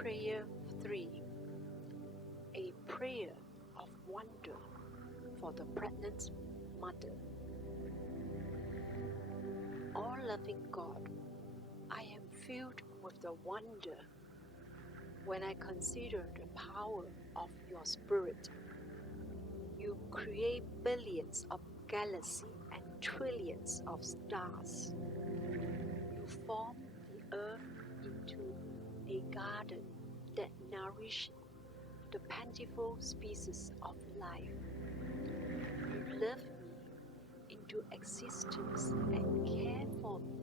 Prayer 3. A prayer of wonder for the pregnant mother. All-loving God, I am filled with the wonder when I consider the power of your Spirit. You create billions of galaxies and trillions of stars. You form the earth into a garden that nourishes the plentiful species of life. You love me into existence and care for me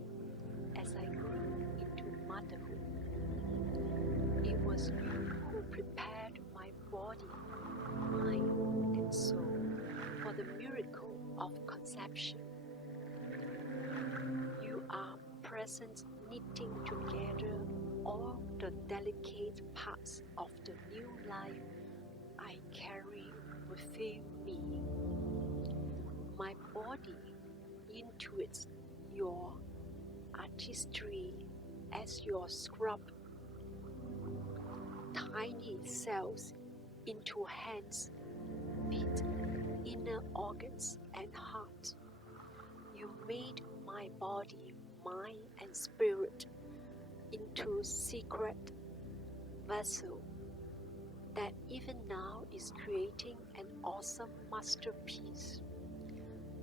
as I grew into motherhood. It was you who prepared my body, mind, and soul for the miracle of conception. You are present, knitting together all the delicate parts of the new life I carry within me. My body intuits your artistry as you scrub tiny cells into hands, feet, inner organs, and heart. You made my body, mind, and spirit into secret vessel that even now is creating an awesome masterpiece,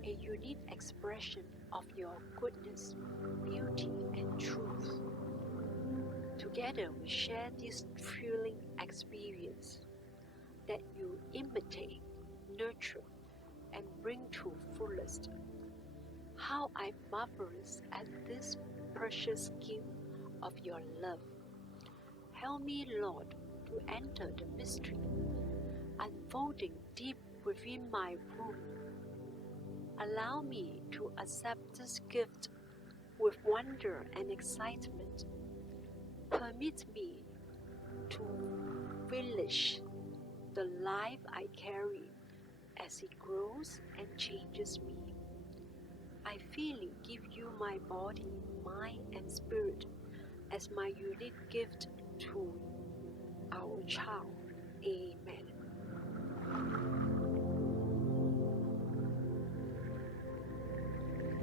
a unique expression of your goodness, beauty, and truth. Together we share this thrilling experience that you imitate, nurture, and bring to fullest. How I marvelous at this precious gift of your love. Help me, Lord, to enter the mystery, unfolding deep within my womb. Allow me to accept this gift with wonder and excitement. Permit me to relish the life I carry as it grows and changes me. I freely give you my body, mind, and spirit as my unique gift to our child. Amen.